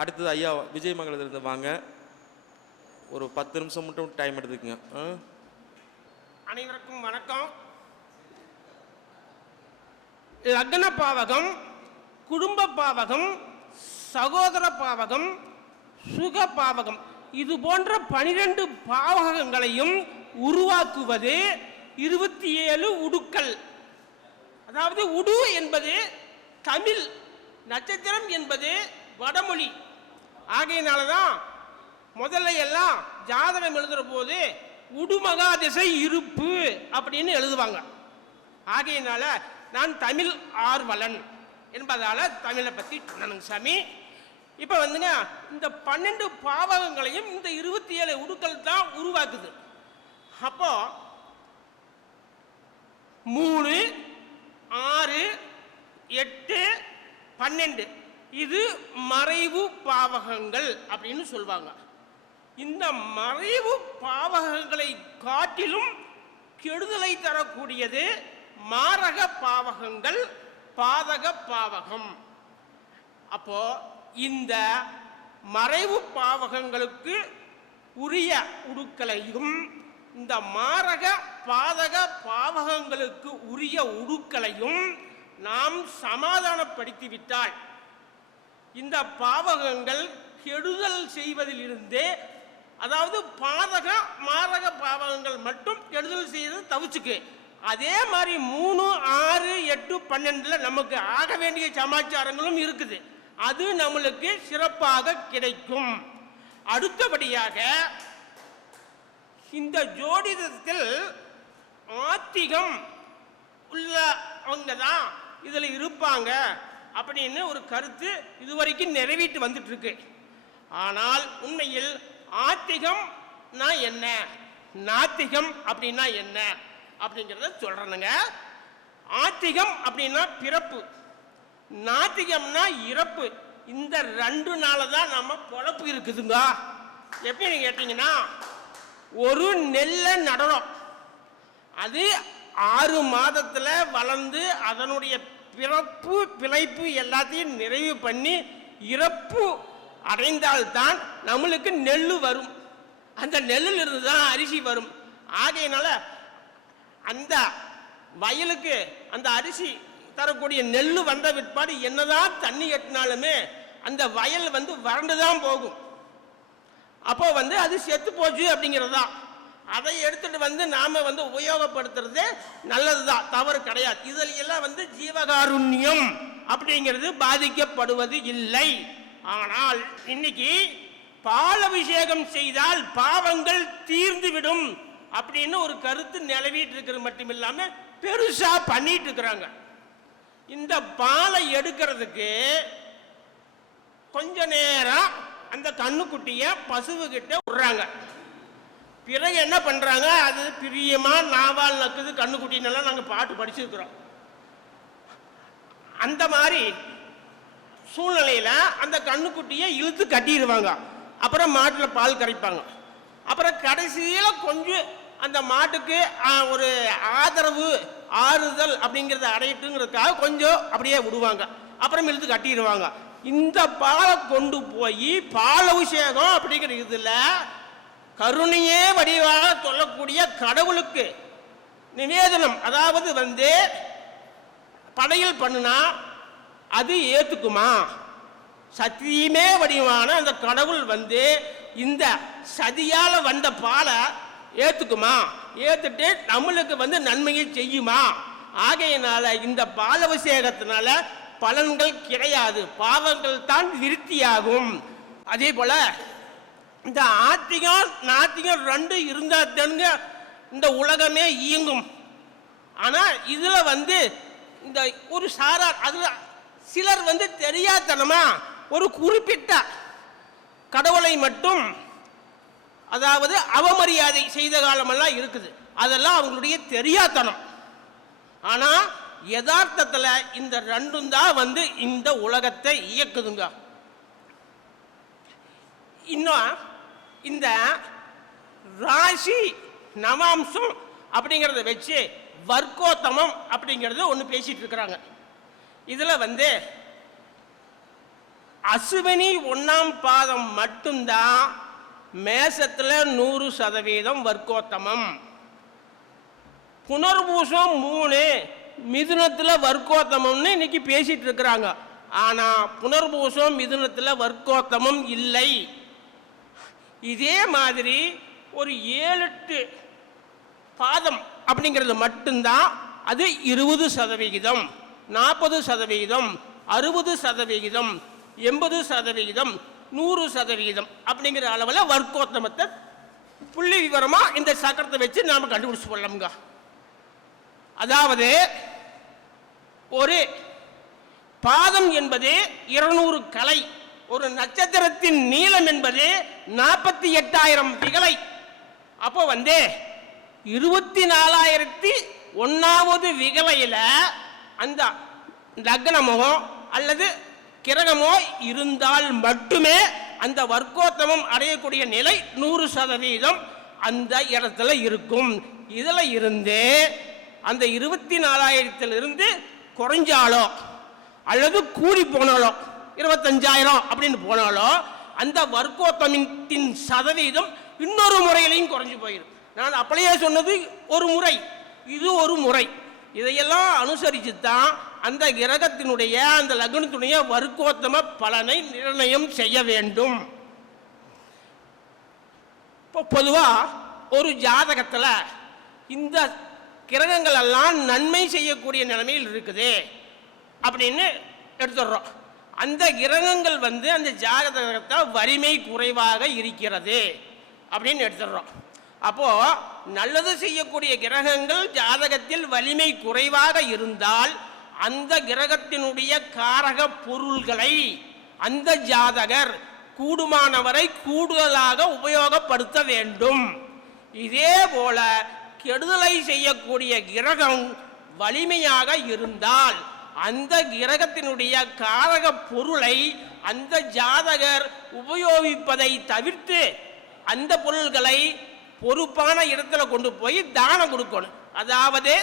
அடுத்தது ஐயா விஜயமங்கலத்திலிருந்து வாங்க. ஒரு பத்து நிமிஷம் மட்டும் டைம் எடுத்துக்கங்க. ஆ? அனைவருக்கும் வணக்கம். லக்ன பாவகம் குடும்ப பாவகம் சகோதர பாவகம் சுக பாவகம். இது போன்ற பனிரெண்டு பாவகங்களையும் உருவாக்குவது இருபத்தி ஏழு உடுக்கல். அதாவது உடு என்பது தமிழ் நட்சத்திரம் என்பது வடமொழி. ஆகையினால தான் முதல்ல எல்லாம் ஜாதகம் எழுதுகிற போது உடுமகா திசை இருப்பு அப்படின்னு எழுதுவாங்க. ஆகையினால நான் தமிழ் ஆர்வலன் என்பதால் தமிழை பற்றி சொன்னனுங்க சாமி. இப்போ வந்துங்க இந்த பன்னெண்டு பாவகங்களையும் இந்த இருபத்தி ஏழு உடுக்கள் தான் உருவாக்குது. அப்போ மூணு ஆறு எட்டு பன்னெண்டு. இது மறைவு பாவகங்கள் அப்படின்னு சொல்லுவாங்க இந்த மறைவு பாவகங்களை காட்டிலும் கெடுதலை தரக்கூடியது மாரக பாவகங்கள் பாதக பாவகம். அப்போ இந்த மறைவு பாவகங்களுக்கு உரிய உடுக்களையும் இந்த மாரக பாதக பாவகங்களுக்கு உரிய உடுக்களையும் நாம் சமாதானப்படுத்திவிட்டால் இந்த பாவகங்கள் கெடுதல் செய்வதிலிருந்தே அதாவது பாதக மாதக பாவகங்கள் மட்டும் கெடுதல் செய்யறது தவிச்சுக்கு. அதே மாதிரி மூணு ஆறு எட்டு பன்னெண்டில் நமக்கு ஆக வேண்டிய சமாச்சாரங்களும் இருக்குது. அது நம்மளுக்கு சிறப்பாக கிடைக்கும். அடுத்தபடியாக இந்த ஜோதிடத்தில் ஆத்திகம் உள்ள அவங்க தான் இதில் இருப்பாங்க. அப்படின்னு ஒரு கருத்து இதுவரைக்கும் நிறைவேற்றி வந்துட்டு இருக்கு ஆனால் உண்மையில் ஆத்திகம்னா என்ன? நாத்திகம் அப்படின்னா என்ன? அப்படிங்கிறத சொல்கிறேனுங்க ஆத்திகம் அப்படின்னா பிறப்பு. நாத்திகம்னா இறப்பு. இந்த ரெண்டு நாள் தான் நம்ம பொழப்பு இருக்குதுங்க. எப்படின்னு கேட்டீங்கன்னா ஒரு நெல்லை நடனம் அது ஆறு மாதத்தில் வளர்ந்து அதனுடைய பிறப்பு பிழைப்பு எல்லாத்தையும் நிறைவு பண்ணி இறப்பு அடைந்தால்தான் நம்மளுக்கு நெல் வரும். அந்த நெல்லில் இருந்து தான் அரிசி வரும். ஆகையினால அந்த வயலுக்கு அந்த அரிசி தரக்கூடிய நெல் வந்த விற்பாடு என்னதான் தண்ணி கட்டினாலுமே அந்த வயல் வந்து வறண்டு தான் போகும். அப்போ வந்து அது செத்து போச்சு அப்படிங்கிறது தான் அதை எடுத்துட்டு வந்து நாம வந்து உபயோகப்படுத்துறது நல்லதுதான் தவறு கிடையாது. இதில் எல்லாம் வந்து ஜீவகாருண்யம் அப்படிங்கிறது பாதிக்கப்படுவது இல்லை. ஆனால் இன்னைக்கு பால் அபிஷேகம் செய்தால் பாவங்கள் தீர்ந்துவிடும் அப்படின்னு ஒரு கருத்து நிலவிட்டு இருக்கிறது மட்டும் இல்லாம பெருசா பண்ணிட்டு இருக்கிறாங்க இந்த பாலை எடுக்கிறதுக்கு கொஞ்ச நேரம் அந்த கண்ணுக்குட்டிய பசுவுகிட்ட விடுறாங்க. பிறகு என்ன பண்ணுறாங்க அது பிரியமா நாவால் நக்குது கண்ணுக்குட்டினெல்லாம் நாங்கள் பாட்டு படிச்சிருக்கிறோம். அந்த மாதிரி சூழ்நிலையில் அந்த கண்ணுக்குட்டியை இழுத்து கட்டிடுவாங்க. அப்புறம் மாட்டில் பால் கரைப்பாங்க. அப்புறம் கடைசியில் கொஞ்சம் அந்த மாட்டுக்கு ஒரு ஆதரவு ஆறுதல் அப்படிங்கிறத அடையட்டுங்கிறதுக்காக கொஞ்சம் அப்படியே விடுவாங்க. அப்புறம் இழுத்து கட்டிடுவாங்க. இந்த பாலை கொண்டு போய் பால் அபிஷேகம் அப்படிங்கிற இதில் கருணையே வடிவாக சொல்லக்கூடிய கடவுளுக்கு நிவேதனம். அதாவது வந்து படையல் பண்ணுனா அது ஏற்றுக்குமா சத்தியமே வடிவான அந்த கடவுள் வந்து இந்த சதியால் வந்த பாலை ஏற்றுக்குமா ஏற்றுட்டு நம்மளுக்கு வந்து நன்மையை செய்யுமா? ஆகையினால இந்த பாலபிஷேகத்தினால பலன்கள் கிடையாது. பாவங்கள் தான் விருத்தியாகும். அதே போல இந்த ஆத்திகம் நாத்திகம் ரெண்டு இருந்தா தானுங்க இந்த உலகமே இயங்கும். ஆனால் இதில் வந்து இந்த ஒரு சாரார் அதில் சிலர் வந்து தெரியாதனமா ஒரு குறிப்பிட்ட கடவுளை மட்டும் அதாவது அவமரியாதை செய்த காலமெல்லாம் இருக்குது. அதெல்லாம் அவங்களுடைய தெரியாதனம். ஆனால் யதார்த்தத்தில் இந்த ரெண்டும் தான் வந்து இந்த உலகத்தை இயக்குதுங்க. இன்னும் இந்த ராசி நவாம்சம் அப்படிங்கிறத வச்சு வர்க்கோத்தமம் அப்படிங்கிறது ஒன்று பேசிட்டு இருக்கிறாங்க. இதில் வந்து அசுவினி ஒன்றாம் பாதம் மட்டும்தான் மேசத்தில் நூறு சதவீதம் வர்க்கோத்தமம். புனர்பூசம் மூணு மிதுனத்தில் வர்க்கோத்தமம்னு இன்னைக்கு பேசிட்டு இருக்கிறாங்க. ஆனால் புனர்பூசம் மிதுனத்தில் வர்க்கோத்தமம் இல்லை. இதே மாதிரி ஒரு ஏழு எட்டு பாதம் அப்படிங்கிறது மட்டும்தான். அது இருபது சதவிகிதம் நாற்பது சதவிகிதம் அறுபது சதவிகிதம் எண்பது சதவிகிதம் நூறு சதவிகிதம் அப்படிங்கிற அளவில் வர்க்கோத்தமத்தை புள்ளி விவரமாக இந்த சக்கரத்தை வச்சு நாம் கண்டுபிடிச்சு கொள்ளோம்ங்க அதாவது ஒரு பாதம் என்பது இருநூறு கலை. ஒரு நட்சத்திரத்தின் நீளம் என்பது நாற்பத்தி எட்டாயிரம் விகலை அப்போ வந்து இருபத்தி நாலாயிரத்தி ஒன்னாவது விகலையில் அந்த லக்னமோ அல்லது கிரகமோ இருந்தால் மட்டுமே அந்த வர்க்கோத்தமம் அடையக்கூடிய நிலை நூறு சதவீதம் அந்த இடத்துல இருக்கும். இதில் இருந்து அந்த இருபத்தி நாலாயிரத்திலிருந்து குறைஞ்சாலோ அல்லது கூடி போனாலோ இருபத்தஞ்சாயிரம் அப்படின்னு போனாலோ அந்த வர்க்கோத்தமின் சதவீதம் இன்னொரு முறையிலையும் குறைஞ்சு போயிடும் நான் அப்படியே சொன்னது ஒரு முறை. இது ஒரு முறை. இதையெல்லாம் அனுசரித்து தான் அந்த கிரகத்தினுடைய அந்த லக்னத்துடைய வர்க்கோத்தம பலனை நிர்ணயம் செய்ய வேண்டும். இப்போ பொதுவாக ஒரு ஜாதகத்தில் இந்த கிரகங்கள் எல்லாம் நன்மை செய்யக்கூடிய நிலைமையில் இருக்குது அப்படின்னு எடுத்துடுறோம். அந்த கிரகங்கள் வந்து அந்த ஜாதகத்தை வலிமை குறைவாக இருக்கிறது அப்படின்னு எடுத்துடுறோம். அப்போது நல்லது செய்யக்கூடிய கிரகங்கள் ஜாதகத்தில் வலிமை குறைவாக இருந்தால் அந்த கிரகத்தினுடைய காரக பொருள்களை அந்த ஜாதகர் கூடுமானவரை கூடுதலாக உபயோகப்படுத்த வேண்டும். இதே போல கெடுதலை செய்யக்கூடிய கிரகம் வலிமையாக இருந்தால் அந்த கிரகத்தினுடைய காரக பொருளை அந்த ஜாதகர் உபயோகிப்பதை தவிர்த்து அந்த பொருள்களை பொறுப்பான இடத்துல கொண்டு போய் தானம் கொடுக்கணும். அதாவது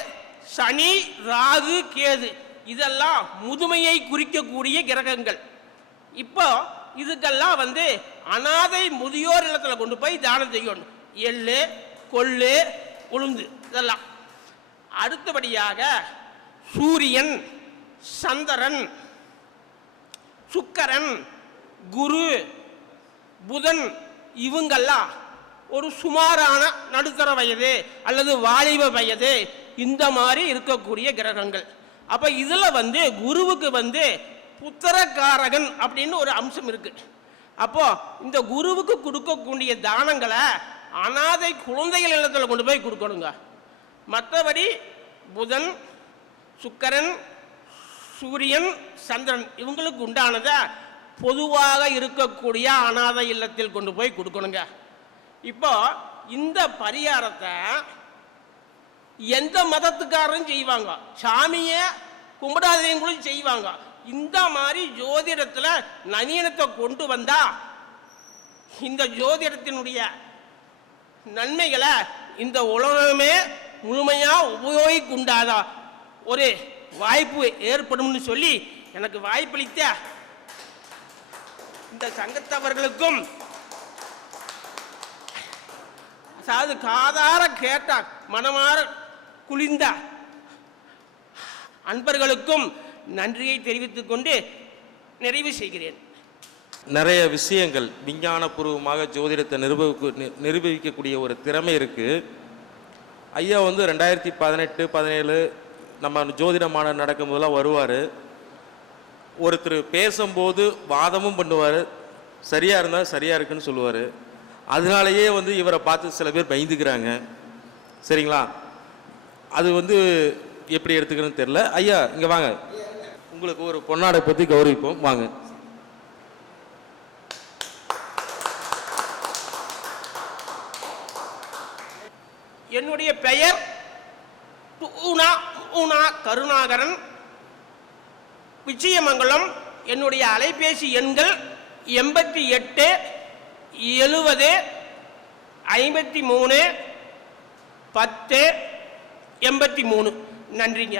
சனி ராகு கேது இதெல்லாம் முதுமையை குறிக்கக்கூடிய கிரகங்கள். இப்போ இதுக்கெல்லாம் வந்து அனாதை முதியோர் இடத்துல கொண்டு போய் தானம் செய்யணும். எள்ளு கொள்ளு உளுந்து இதெல்லாம். அடுத்தபடியாக சூரியன் சந்திரன் சுக்கரன் குரு புதன் இவங்கெல்லாம் ஒரு சுமாரான நடுத்தர வயது அல்லது வாலிப வயது இந்த மாதிரி இருக்கக்கூடிய கிரகங்கள். அப்போ இதில் வந்து குருவுக்கு வந்து புத்திரக்காரகன் அப்படின்னு ஒரு அம்சம் இருக்குது அப்போது இந்த குருவுக்கு கொடுக்கக்கூடிய தானங்களை அனாதை குழந்தைகள் இல்லத்தில் கொண்டு போய் கொடுக்கணுங்க. மற்றபடி புதன் சுக்கரன் சூரியன் சந்திரன் இவங்களுக்கு உண்டானதை பொதுவாக இருக்கக்கூடிய அனாதை இல்லத்தில் கொண்டு போய் கொடுக்கணுங்க. இப்போ இந்த பரிகாரத்தை எந்த மதத்துக்காரரும் செய்வாங்க? சாமியை கும்பிடாதவங்களும் செய்வாங்க. இந்த மாதிரி ஜோதிடத்தில் நவீனத்தை கொண்டு வந்தா இந்த ஜோதிடத்தினுடைய நன்மைகளை இந்த உலகமே முழுமையாக உபயோகிக்குண்டாதா? ஒரு வாய்ப்பு ஏற்படும்னு சொல்லி எனக்கு வாய்ப்பளித்த இந்த சங்கத்தவர்களுக்கும் அதாவது காதார கேட்டா மனமாற குளிர்ந்த அன்பர்களுக்கும் நன்றியை தெரிவித்துக் கொண்டு நிறைவு செய்கிறேன். நிறைய விஷயங்கள் விஞ்ஞானபூர்வமாக ஜோதிடத்தை நிரூபிக்க நிரூபிக்கக்கூடிய ஒரு திறமை இருக்குது ஐயா வந்து ரெண்டாயிரத்தி பதினெட்டு பதினேழு நம்ம ஜோதிட மாநாடு நடக்கும்போதெல்லாம் வருவார். ஒருத்தர் பேசும்போது வாதமும் பண்ணுவார். சரியாக இருந்தால் சரியாக இருக்குன்னு சொல்லுவார். அதனாலேயே வந்து இவரை பார்த்து சில பேர் பயந்துக்கிறாங்க. சரிங்களா? அது வந்து எப்படி எடுத்துக்கணும்னு தெரில ஐயா இங்கே வாங்க. உங்களுக்கு ஒரு பொன்னாடை பற்றி கௌரவிப்போம். வாங்க. என்னுடைய பெயர் ஊனா அப்புனா கருணாகரன் விஜயமங்கலம் என்னுடைய அலைபேசி எண்கள் எண்பத்தி எட்டு எழுபது ஐம்பத்தி மூணு பத்து எண்பத்தி மூணு. நன்றிங்க.